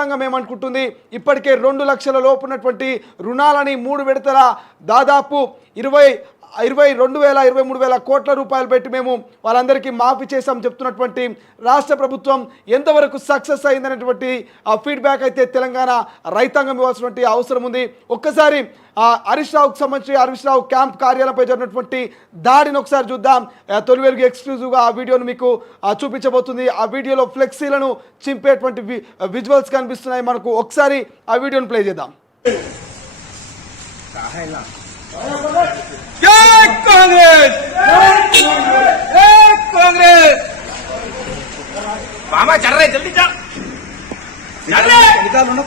రైతాంగం ఏమనుకుంటుంది? ఇప్పటికే 2 లక్షల లోపు ఉన్నటువంటి రుణాలని 3 విడతల దాదాపు 23,000 కోట్ల రూపాయలు పెట్టి మేము వాళ్ళందరికీ మాఫీ చేసాం చెప్తున్నటువంటి రాష్ట్ర ప్రభుత్వం ఎంతవరకు సక్సెస్ అయిందనేటువంటి ఫీడ్బ్యాక్ అయితే తెలంగాణ రైతాంగం ఇవ్వాల్సినటువంటి అవసరం ఉంది. ఒక్కసారి హరీష్ రావుకు సంబంధించి హరీష్ రావు క్యాంప్ కార్యాలయంపై జరిగినటువంటి దాడిని ఒకసారి చూద్దాం. తొలి వెలుగు ఎక్స్క్లూజివ్గా ఆ వీడియోను మీకు చూపించబోతుంది. ఆ వీడియోలో ఫ్లెక్సీలను చింపేటువంటి విజువల్స్ కనిపిస్తున్నాయి మనకు. ఒకసారి ఆ వీడియోను ప్లే చేద్దాం. जय कांग्रेस जय कांग्रेस मामा चल रहे जल्दी चल निकालो ना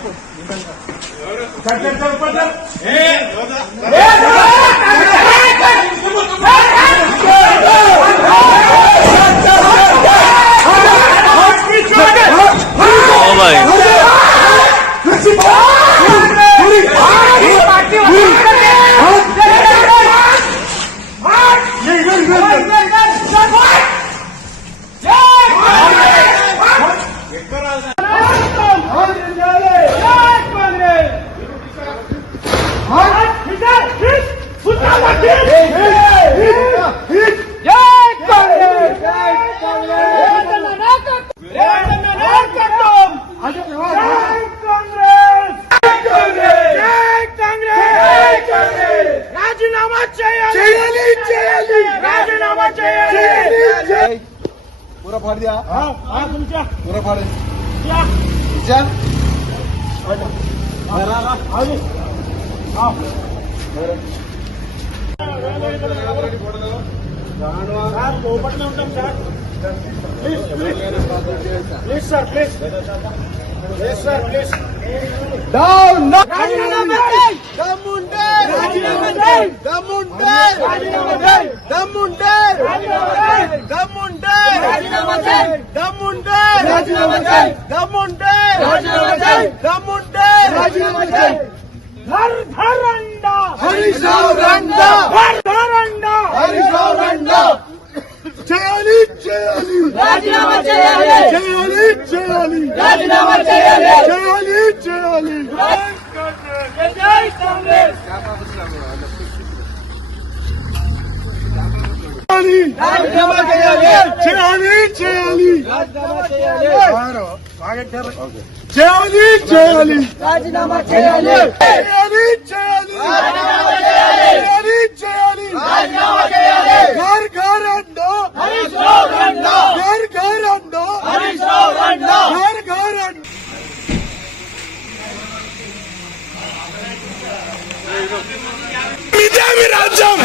पूरा फाड़ दिया पूरा फाड़ please sir please sir please down दमुंडे दमुंडे दमुंडे दमुंडे दमुंडे दमुंडे दमुंडे घर घर अंडा हरीश राव रंडा घर घर अंडा हरीश राव रंडा చేయాలి చేయాలి రాజీనామా చేయాలి చేయాలి చేయాలి రాజీనామా చేయాలి చేయాలి చేయాలి జై కాంగ్రెస్ రాజీనామా చేయాలి చేయాలి చేయాలి రాజీనామా చేయాలి చేయాలి చేయాలి రాజీనామా చేయాలి చేయాలి చేయాలి రాజీనామా చేయాలి చేయాలి రాజీనామా చేయాలి घर घर अंडा हरीश राव रंडा घर घर अंडा हरीश राव रंडा घर घर अंडा बीजेपी राज्यम